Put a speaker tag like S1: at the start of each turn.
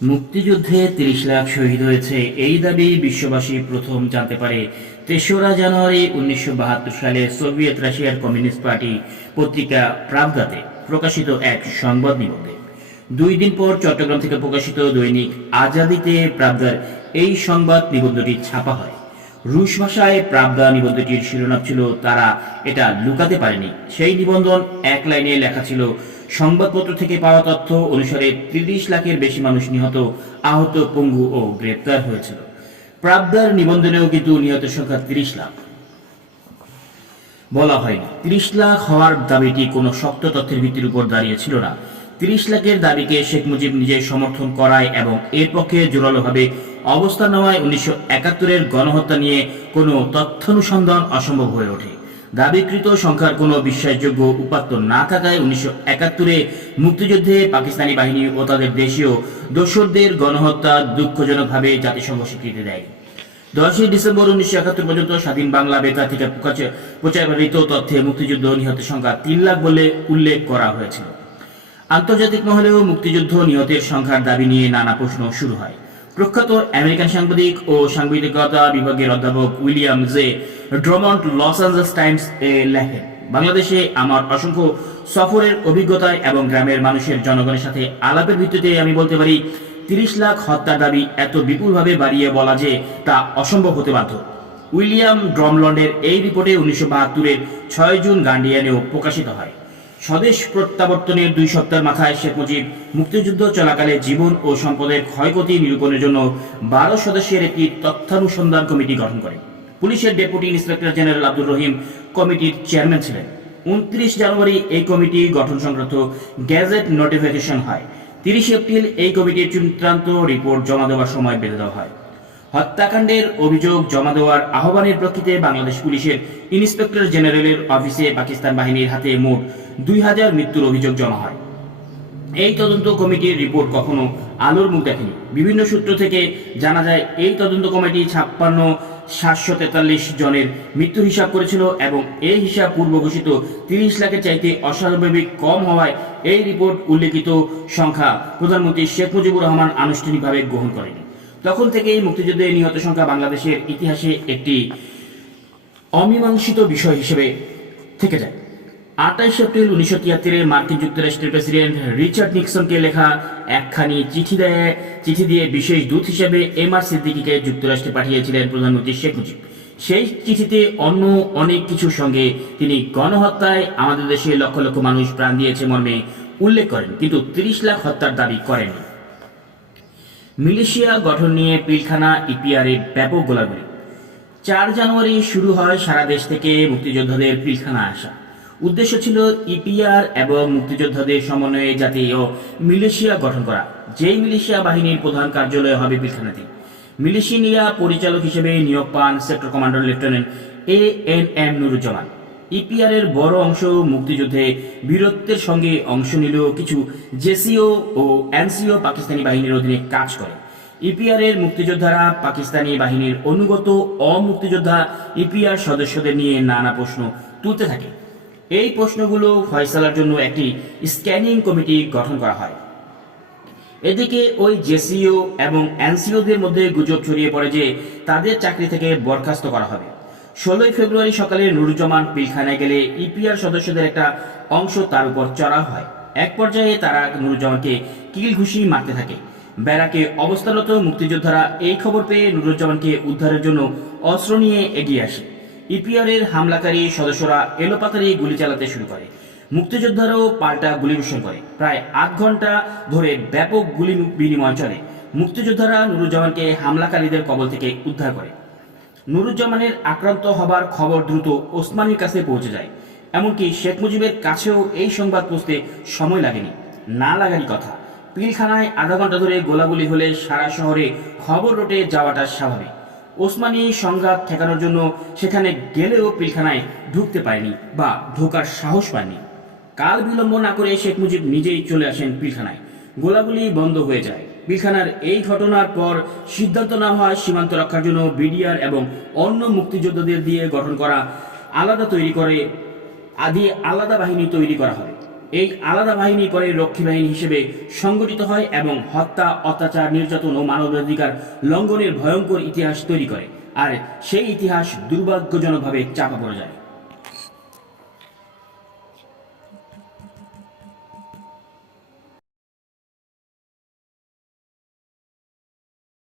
S1: মুক্তিযুদ্ধে তিরিশ লাখ শহীদ হয়েছে। এই দাবি বিশ্ববাসী প্রথম জানতে পারে। তেসরা জানুয়ারি উনিশশো বাহাত্তর সালে সোভিয়েত রাশিয়ার কমিউনিস্ট পার্টি পত্রিকা প্রাবদাতে প্রকাশিত এক সংবাদ নিবন্ধে। দুই দিন পর চট্টগ্রাম থেকে প্রকাশিত দৈনিক আজাদিতে প্রাবদার এই সংবাদ নিবন্ধটি ছাপা হয়। রুশ ভাষায় প্রাবদা নিবন্ধটির শিরোনাম ছিল, তারা এটা লুকাতে পারেনি। সেই নিবন্ধন এক লাইনে লেখা ছিল সংবাদপত্র থেকে পাওয়া তথ্য অনুসারে তিরিশ লাখের বেশি মানুষ নিহত, আহত, পঙ্গু ও গ্রেপ্তার হয়েছিল। প্রাবদার নিবন্ধনেও কিন্তু নিহতের সংখ্যা তিরিশ লাখ। বলা হয়নি। তিরিশ লাখ হওয়ার দাবিটি কোনো শক্ত তথ্যের ভিত্তির উপর দাঁড়িয়েছিল না। তিরিশ লাখের দাবিকে শেখ মুজিব নিজে সমর্থন করায় এবং এর পক্ষে জোরালোভাবে অবস্থান নেওয়ায় উনিশশো একাত্তরের গণহত্যা নিয়ে কোনো তথ্যানুসন্ধান অসম্ভব হয়ে ওঠে। দাবিকৃত সংখ্যার কোনো বিশ্বাসযোগ্য উপাত্ত না থাকায় উনিশশো একাত্তরে মুক্তিযুদ্ধে পাকিস্তানি বাহিনী ও তাদের দেশীয় দোসরদের গণহত্যা দুঃখজনকভাবে জাতিসংঘ স্বীকৃতি দেয়। দশই ডিসেম্বর উনিশশো একাত্তর পর্যন্ত স্বাধীন বাংলা বেতার থেকে প্রচারিত তথ্যে মুক্তিযুদ্ধ নিহতের সংখ্যা তিন লাখ বলে উল্লেখ করা হয়েছিল। আন্তর্জাতিক মহলেও মুক্তিযুদ্ধ নিহতের সংখ্যার দাবি নিয়ে নানা প্রশ্ন শুরু হয়। প্রখ্যাত আমেরিকান সাংবাদিক ও সাংবাদিকতা বিভাগের অধ্যাপক William J Drummond Los Angeles Times এ লেখেন, বাংলাদেশে আমার অসংখ্য সফরের অভিজ্ঞতায় এবং গ্রামের মানুষের জনগণের সাথে আলাপের ভিত্তিতে আমি বলতে পারি, তিরিশ লাখ হত্যার দাবি এত বিপুলভাবে বাড়িয়ে বলা যে তা অসম্ভব হতে বাধ্য। উইলিয়াম ড্রমলন্ডের এই রিপোর্টে উনিশশো বাহাত্তরের ছয় জুন গান্ডিয়ানেও প্রকাশিত হয়। স্বদেশ প্রত্যাবর্তনের দুই সপ্তাহের মাথায় শেখ মুজিব মুক্তিযুদ্ধ চলাকালে জীবন ও সম্পদের ক্ষয়ক্ষতি নিরূপণের জন্য বারো সদস্যের একটি তথ্যানুসন্ধান কমিটি গঠন করে। পুলিশের deputy inspector general Abdur Rahim কমিটির চেয়ারম্যান ছিলেন। উনত্রিশ জানুয়ারি এই কমিটি গঠন সংক্রান্ত গ্যাজেট নোটিফিকেশন হয়। তিরিশ এপ্রিল এই কমিটির চূড়ান্ত রিপোর্ট জমা দেওয়ার সময় বেঁধে দেওয়া হয়। হত্যাকাণ্ডের অভিযোগ জমা দেওয়ার আহ্বানের প্রেক্ষিতে বাংলাদেশ পুলিশের ইন্সপেক্টর জেনারেলের অফিসে পাকিস্তান বাহিনীর হাতে মোট দুই হাজার মৃত্যুর অভিযোগ জমা হয়। এই তদন্ত কমিটির রিপোর্ট কখনো আলোর মুখ দেখেনি। বিভিন্ন সূত্র থেকে জানা যায়, এই তদন্ত কমিটি ছাপ্পান্ন সাতশো তেতাল্লিশ জনের মৃত্যু হিসাব করেছিল এবং এই হিসাব পূর্ব ঘোষিত তিরিশ লাখের চাইতে অস্বাভাবিক কম হওয়ায় এই রিপোর্ট উল্লেখিত সংখ্যা প্রধানমন্ত্রী শেখ মুজিবুর রহমান আনুষ্ঠানিকভাবে গ্রহণ করেনি। তখন থেকেই মুক্তিযুদ্ধে নিহত সংখ্যা বাংলাদেশের ইতিহাসে একটি অমীমাংসিত বিষয় হিসেবে থেকে যায়। আঠাইশ এপ্রিল উনিশশো তিয়াত্তরে মার্কিন যুক্তরাষ্ট্রের প্রেসিডেন্ট রিচার্ড নিক্সনকে লেখা একখানি চিঠি দেয়, চিঠি দিয়ে বিশেষ দূত হিসেবে এম আর সিদ্দিকিকে যুক্তরাষ্ট্রে পাঠিয়েছিলেন প্রধানমন্ত্রী শেখ মুজিব। সেই চিঠিতে অন্য অনেক কিছুর সঙ্গে তিনি গণহত্যায় আমাদের দেশে লক্ষ লক্ষ মানুষ প্রাণ দিয়েছে মর্মে উল্লেখ করেন, কিন্তু তিরিশ লাখ হত্যার দাবি করেননি। মিলিশিয়া গঠন নিয়ে পিলখানা ইপিআরে ব্যাপক গোলাগুলি। চার জানুয়ারি শুরু হয় সারা দেশ থেকে মুক্তিযোদ্ধাদের পিলখানা আসা। উদ্দেশ্য ছিল ইপিআর এবং মুক্তিযোদ্ধাদের সমন্বয়ে জাতীয় মিলিশিয়া গঠন করা। যেই মিলিশিয়া বাহিনীর প্রধান কার্যালয় হবে পিলখানাতে মিলিশিয়া পরিচালক হিসেবে নিয়োগ পান sector commander lieutenant A N M Nuruzzaman. EPR এর বড় অংশ মুক্তিযুদ্ধে বীরত্বের সঙ্গে অংশ নিলেও কিছু জেসিও ও এনসিও পাকিস্তানি বাহিনীর অধীনে কাজ করে। ইপিআর এর মুক্তিযোদ্ধারা পাকিস্তানি বাহিনীর অনুগত অমুক্তিযোদ্ধা ইপিআর সদস্যদের নিয়ে নানা প্রশ্ন তুলতে থাকে। এই প্রশ্নগুলো ফয়সালার জন্য একটি স্ক্যানিং কমিটি গঠন করা হয়। এদিকে ওই জেসিও এবং এনসিওদের মধ্যে গুজব ছড়িয়ে পড়ে যে তাদের চাকরি থেকে বরখাস্ত করা হবে। ষোলোই ফেব্রুয়ারি সকালে নুরুজ্জামান পিলখানায় গেলে ইপিআর সদস্যদের একটা অংশ তার উপর চড়া হয়। এক পর্যায়ে তারা নুরুজ্জামানকে কিল ঘুষি মারতে থাকে। ব্যারাকে অবস্থারত মুক্তিযোদ্ধারা এই খবর পেয়ে নুরুজ্জামানকে উদ্ধারের জন্য অস্ত্র নিয়ে এগিয়ে আসে। ইপিআর এর হামলাকারী সদস্যরা এলোপাতারি গুলি চালাতে শুরু করে। মুক্তিযোদ্ধারাও পাল্টা গুলিবর্ষণ করে। প্রায় আধ ঘণ্টা ধরে ব্যাপক গুলি বিনিময় চলে। মুক্তিযোদ্ধারা নুরুজ্জামানকে হামলাকারীদের কবল থেকে উদ্ধার করে। নুরুজ্জামানের আক্রান্ত হবার খবর দ্রুত ওসমানীর কাছে পৌঁছে যায়। এমনকি শেখ মুজিবের কাছেও এই সংবাদ পৌঁছতে সময় লাগেনি। না লাগারই কথা। পিলখানায় আধা ঘণ্টা ধরে গোলাগুলি হলে সারা শহরে খবর রোটে যাওয়াটা স্বাভাবিক। ওসমানী সংঘাত ঠেকানোর জন্য সেখানে গেলেও পিলখানায় ঢুকতে পারেনি বা ঢোকার সাহস পায়নি। কাল বিলম্ব না করে শেখ মুজিব নিজেই চলে আসেন পিলখানায়। গোলাগুলি বন্ধ হয়ে যায়। পিলখানার এই ঘটনার পর সিদ্ধান্ত নেওয়া হয় সীমান্ত রক্ষার জন্য বিডিআর এবং অন্য মুক্তিযোদ্ধাদের দিয়ে গঠন করা আলাদা তৈরি করে, আদি আলাদা বাহিনী তৈরি করা হয়। এই আলাদা বাহিনী পরে রক্ষী বাহিনী হিসেবে সংগঠিত হয় এবং হত্যা, অত্যাচার, নির্যাতন ও মানবাধিকার লঙ্ঘনের ভয়ঙ্কর ইতিহাস তৈরি করে। আর সেই ইতিহাস দুর্ভাগ্যজনকভাবে চাপা পড়ে যায়।